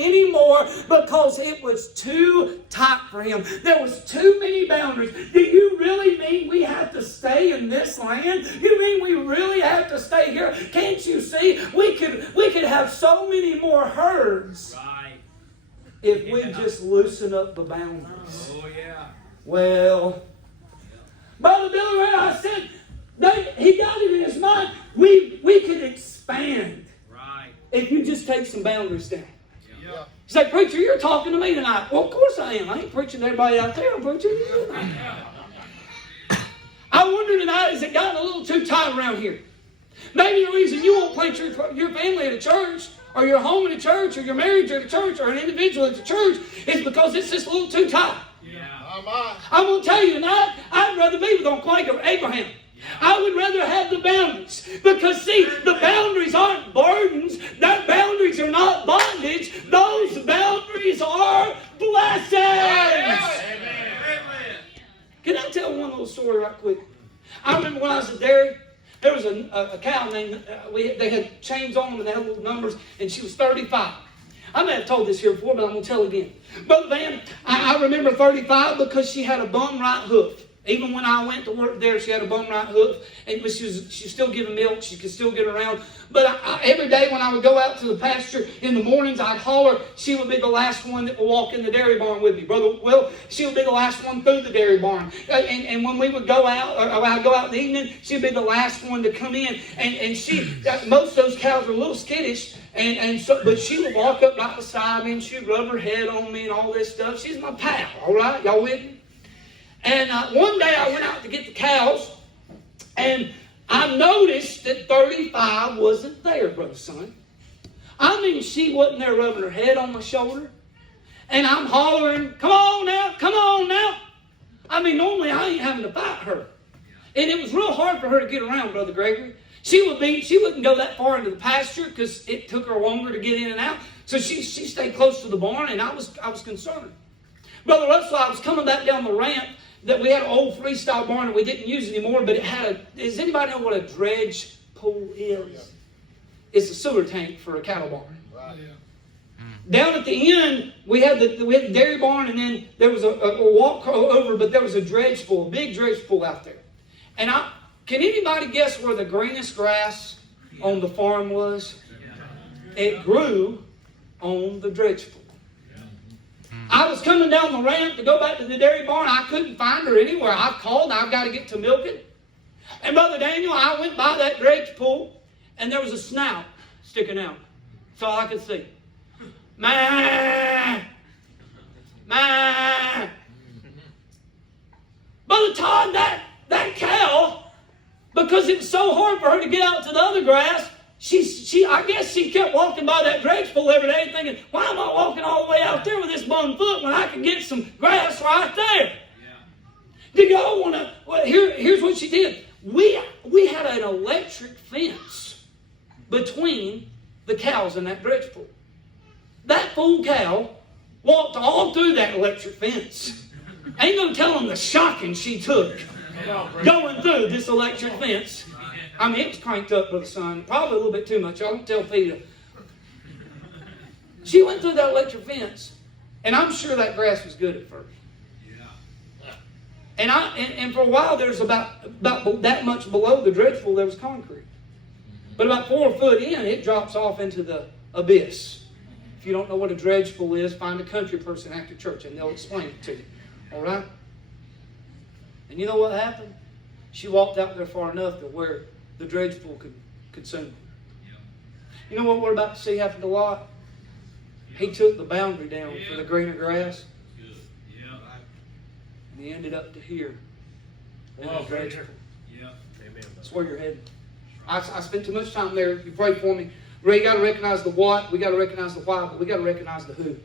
anymore because it was too tight for him. There was too many boundaries. Do you really mean we have to stay in this land? You mean we really have to stay here? Can't you see? We could have so many more herds if we just loosen up the boundaries. Oh, yeah. Well, Brother Billy Ray, I said, he got it in his mind. We could expand if you just take some boundaries down. Yeah. You say, preacher, you're talking to me tonight. Well, of course I am. I ain't preaching to everybody out there. I'm preaching to you tonight. I wonder tonight, has it gotten a little too tight around here? Maybe the reason you won't plant your family at a church, or your home in a church, or your marriage at a church, or an individual at the church is because it's just a little too tight. Yeah. I'm going to tell you tonight, I'd rather be with Uncle Abraham. I would rather have the boundaries. Because, see, the boundaries aren't burdens. Their boundaries are not bondage. Those boundaries are blessings. Amen. Can I tell one little story right quick? I remember when I was at dairy, there was a cow named, they had chains on them and they had little numbers, and she was 35. I may have told this here before, but I'm going to tell again. Brother Van, I remember 35 because she had a bum right hoof. Even when I went to work there, she had a bum right hoof. And she was still giving milk. She could still get around. But every day when I would go out to the pasture in the mornings, I'd holler. She would be the last one that would walk in the dairy barn with me. Brother Will, she would be the last one through the dairy barn. And when we would go out, or I'd go out in the evening, she'd be the last one to come in. And most of those cows were a little skittish. But she would walk up right beside me and she'd rub her head on me and all this stuff. She's my pal, all right? Y'all with me? And one day I went out to get the cows, and I noticed that 35 wasn't there, Brother Son. I mean, she wasn't there rubbing her head on my shoulder. And I'm hollering, come on now, come on now. I mean, normally I ain't having to fight her. And it was real hard for her to get around, Brother Gregory. She wouldn't go that far into the pasture because it took her longer to get in and out. So she stayed close to the barn, and I was concerned. Brother Russell, I was coming back down the ramp. That we had an old freestyle barn that we didn't use anymore, but it had does anybody know what a dredge pool is? It's a sewer tank for a cattle barn. Right. Down at the end, we had the dairy barn, and then there was a walk over, but there was a dredge pool, a big dredge pool out there. And can anybody guess where the greenest grass on the farm was? It grew on the dredge pool. I was coming down the ramp to go back to the dairy barn. I couldn't find her anywhere. I called. I've got to get to milking. And Brother Daniel, I went by that dredge pool, and there was a snout sticking out. That's all I could see. Ma! Ma! Brother Todd, that cow, because it was so hard for her to get out to the other grass, I guess she kept walking by that dredge pool every day thinking, why am I walking all the way out there with this bum foot when I could get some grass right there? Yeah. Do y'all want to, well, here's what she did. We had an electric fence between the cows and that dredge pool. That fool cow walked all through that electric fence. I ain't going to tell them the shocking she took going through this electric fence. I mean, it was cranked up, Brother Son. Probably a little bit too much. I don't tell Peter. She went through that electric fence, and I'm sure that grass was good at first. Yeah. And for a while, there's about that much below the dredge pool, there was concrete. But about 4 foot in, it drops off into the abyss. If you don't know what a dredge pool is, find a country person after church, and they'll explain it to you. All right? And you know what happened? She walked out there far enough to where the dredge pool could consume them. You know what we're about to see happen to Lot? He took the boundary down for the greener grass. And he ended up to here. That's where you're headed. I spent too much time there. You pray for me. Ray, you got to recognize the what. We got to recognize the why, but we got to recognize the who.